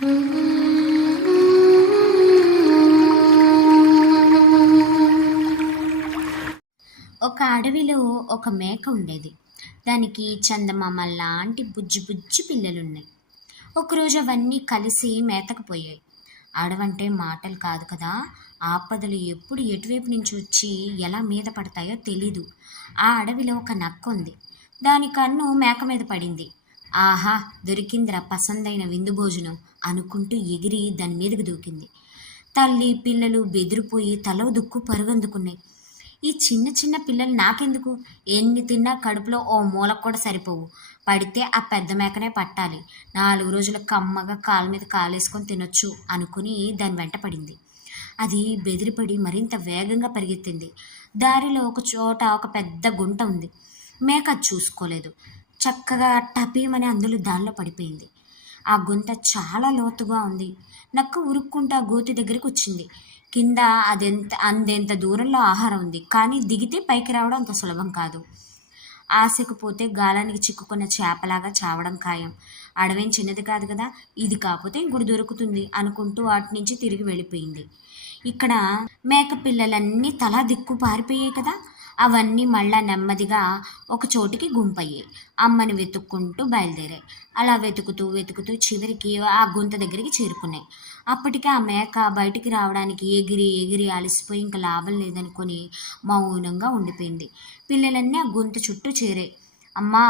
ఒక అడవిలో ఒక మేక ఉండేది. దానికి చందమామ లాంటి బుజ్జి బుజ్జి పిల్లలున్నాయి. ఒకరోజు అవన్నీ కలిసి మేతకు పోయాయి. అడవంటే మాటలు కాదు కదా ఆపదలు ఎప్పుడు ఎటువైపు నుంచి వచ్చి ఎలా మీద పడతాయో తెలీదు. ఆ అడవిలో ఒక నక్క ఉంది. దాని కన్ను మేక మీద పడింది. ఆహా దొరికిందిరా పసందైన విందు భోజనం అనుకుంటూ ఎగిరి దాని మీదకి దూకింది. తల్లి పిల్లలు బెదిరిపోయి తలో దుక్కు పరుగందుకున్నాయి. ఈ చిన్న చిన్న పిల్లలు నాకెందుకు? ఎన్ని తిన్నా కడుపులో ఓ మూలకు కూడా సరిపోవు. పడితే ఆ పెద్ద మేకనే పట్టాలి. నాలుగు రోజులు కమ్మగా కాలు మీద కాలేసుకొని తినొచ్చు అనుకుని దాని వెంట పడింది. అది బెదిరిపడి మరింత వేగంగా పరిగెత్తింది. దారిలో ఒక చోట ఒక పెద్ద గుంట ఉంది. మేక అది చూసుకోలేదు. చక్కగా టపీమని అందులో దానిలో పడిపోయింది. ఆ గుంత చాలా లోతుగా ఉంది. నక్క ఉరుక్కుంటా గోతి దగ్గరికి వచ్చింది. కింద అదెంత అందెంత దూరంలో ఆహారం ఉంది. కానీ దిగితే పైకి రావడం అంత సులభం కాదు. ఆశకు పోతే గాలానికి చిక్కుకున్న చేపలాగా చావడం ఖాయం. అడవేం చిన్నది కాదు కదా. ఇది కాకపోతే ఇంకోటి దొరుకుతుంది అనుకుంటూ వాటి నుంచి తిరిగి వెళ్ళిపోయింది. ఇక్కడ మేక పిల్లలన్నీ తలా దిక్కు పారిపోయాయి కదా. అవన్నీ మళ్ళా నెమ్మదిగా ఒక చోటికి గుంపయ్యాయి. అమ్మని వెతుక్కుంటూ బయలుదేరాయి అలా వెతుకుతూ వెతుకుతూ చివరికి ఆ గుంత దగ్గరికి చేరుకున్నాయి. అప్పటికే ఆ మేక బయటికి రావడానికి ఎగిరి ఎగిరి అలసిపోయి ఇంకా లాభం లేదనుకొని మౌనంగా ఉండిపోయింది. పిల్లలన్నీ ఆ గుంత చుట్టూ చేరాయి అమ్మా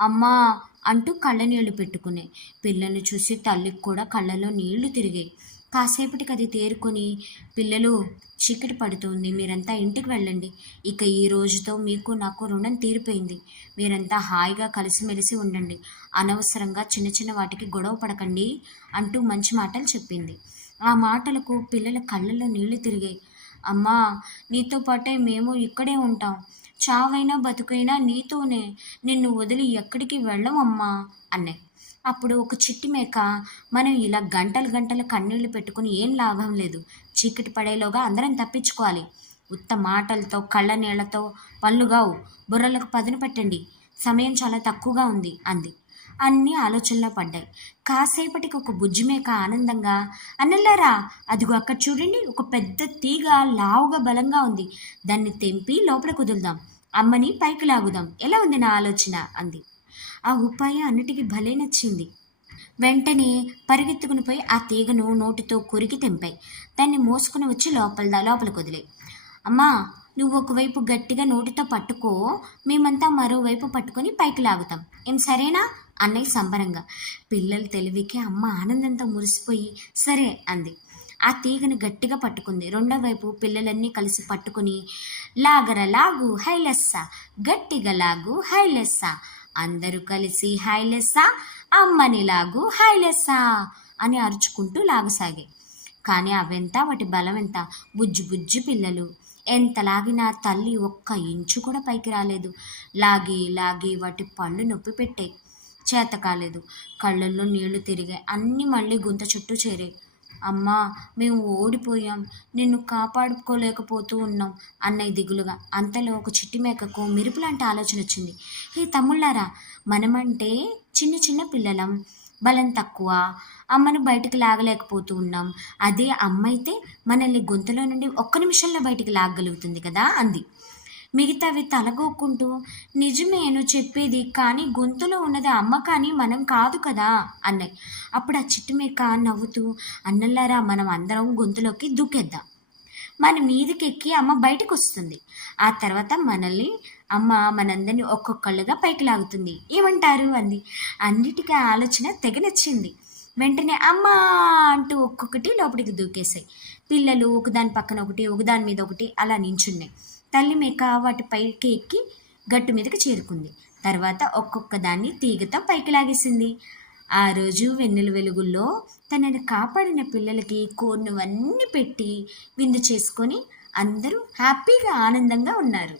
అమ్మా అంటూ కళ్ళ నీళ్ళు పెట్టుకున్నాయి. పిల్లల్ని చూసి తల్లికి కూడా కళ్ళలో నీళ్ళు తిరిగాయి. కాసేపటికి అది తేరుకొని పిల్లలు చీకటి పడుతుంది. మీరంతా ఇంటికి వెళ్ళండి. ఇక ఈ రోజుతో మీకు నాకు రుణం తీరిపోయింది. మీరంతా హాయిగా కలిసిమెలిసి ఉండండి. అనవసరంగా చిన్న చిన్న వాటికి గొడవ పడకండి అంటూ మంచి మాటలు చెప్పింది. ఆ మాటలకు పిల్లల కళ్ళల్లో నీళ్ళు తిరిగాయి. అమ్మా నీతో పాటే మేము ఇక్కడే ఉంటాం. చావైనా బతుకైనా నీతోనే. నిన్ను వదిలి ఎక్కడికి వెళ్ళమమ్మా అన్నాయి అప్పుడు ఒక చిట్టి మేక మనం ఇలా గంటలు గంటలు కన్నీళ్ళు పెట్టుకుని ఏం లాభం లేదు. చీకటి పడేలోగా అందరం తప్పించుకోవాలి. ఉత్త మాటలతో కళ్ళ నీళ్ళతో పళ్ళుగావు బుర్రలకు పదును పెట్టండి. సమయం చాలా తక్కువగా ఉంది అంది. అన్ని ఆలోచనలో పడ్డాయి. కాసేపటికి ఒక బుజ్జి మేక ఆనందంగా అన్నల్లారా అదిగో అక్కడ చూడండి ఒక పెద్ద తీగ లావుగా బలంగా ఉంది. దాన్ని తెంపి లోపల కుదులుదాం అమ్మని పైకి లాగుదాం. ఎలా ఉంది నా ఆలోచన? అంది. ఆ ఉపాయం అన్నిటికీ భలే నచ్చింది. వెంటనే పరిగెత్తుకుని పోయి ఆ తీగను నోటితో కొరికి తెంపాయి. దాన్ని మోసుకుని వచ్చి లోపల లోపలికి వదిలే అమ్మా నువ్వు ఒకవైపు గట్టిగా నోటితో పట్టుకో మేమంతా మరోవైపు పట్టుకొని పైకి లాగుతాం. ఏం సరేనా? అన్నయ్య సంబరంగా. పిల్లల తెలివికి అమ్మ ఆనందంతో మురిసిపోయి సరే అంది. ఆ తీగను గట్టిగా పట్టుకుంది. రెండో వైపు పిల్లలన్నీ కలిసి పట్టుకుని లాగర లాగు హైలెస్సా గట్టిగా లాగు హైలెస్సా అందరూ కలిసి హైలెస్సా అమ్మని లాగు హైలెస్సా అని అరుచుకుంటూ లాగసాగే. కానీ అవెంత వాటి బలం ఎంత? బుజ్జి బుజ్జి పిల్లలు. ఎంత లాగినా తల్లి ఒక్క ఇంచు కూడా పైకి రాలేదు. లాగి లాగి వాటి పళ్ళు నొప్పి పెట్టాయి చేత కాలేదు. కళ్ళల్లో నీళ్ళు తిరిగాయి అన్నీ మళ్ళీ గుంత చుట్టూ చేరాయి అమ్మా మేము ఓడిపోయాం. నిన్ను కాపాడుకోలేకపోతూ ఉన్నాం అన్నయ్య దిగులుగా. అంతలో ఒక చిట్టి మేకకు మెరుపు లాంటి ఆలోచన వచ్చింది. హే తమ్ముళ్ళారా మనమంటే చిన్న చిన్న పిల్లలం. బలం తక్కువ. అమ్మను బయటికి లాగలేకపోతూ ఉన్నాం. అదే అమ్మ అయితే మనల్ని గొంతులో నుండి ఒక్క నిమిషంలో బయటికి లాగగలుగుతుంది కదా అంది. మిగతావి తలగోక్కుంటూ నిజమేను చెప్పేది కానీ గొంతులో ఉన్నది అమ్మ కానీ మనం కాదు కదా అన్నాయి. అప్పుడు ఆ చిట్టు మేక నవ్వుతూ అన్నల్లారా మనం అందరం గొంతులోకి దూకేద్దాం. మన మీదకి ఎక్కి అమ్మ బయటకు వస్తుంది ఆ తర్వాత మనల్ని అమ్మ మనందరినీ ఒక్కొక్కళ్ళుగా పైకి లాగుతుంది. ఏమంటారు? అంది. అన్నిటికీ ఆలోచన తెగనొచ్చింది వెంటనే అమ్మ అంటూ ఒక్కొక్కటి లోపలికి దూకేశాయి. పిల్లలు ఒకదాని పక్కన ఒకటి ఒకదాని మీద ఒకటి అలా నించున్నాయి. తల్లి మేక వాటి పైకి ఎక్కి గట్టు మీదకి చేరుకుంది. తర్వాత ఒక్కొక్క దాన్ని తీగతో పైకి లాగేసింది. ఆ రోజు వెన్నెల వెలుగుల్లో తనని కాపాడిన పిల్లలకి కోన్నువన్నీ పెట్టి విందు చేసుకొని అందరూ హ్యాపీగా ఆనందంగా ఉన్నారు.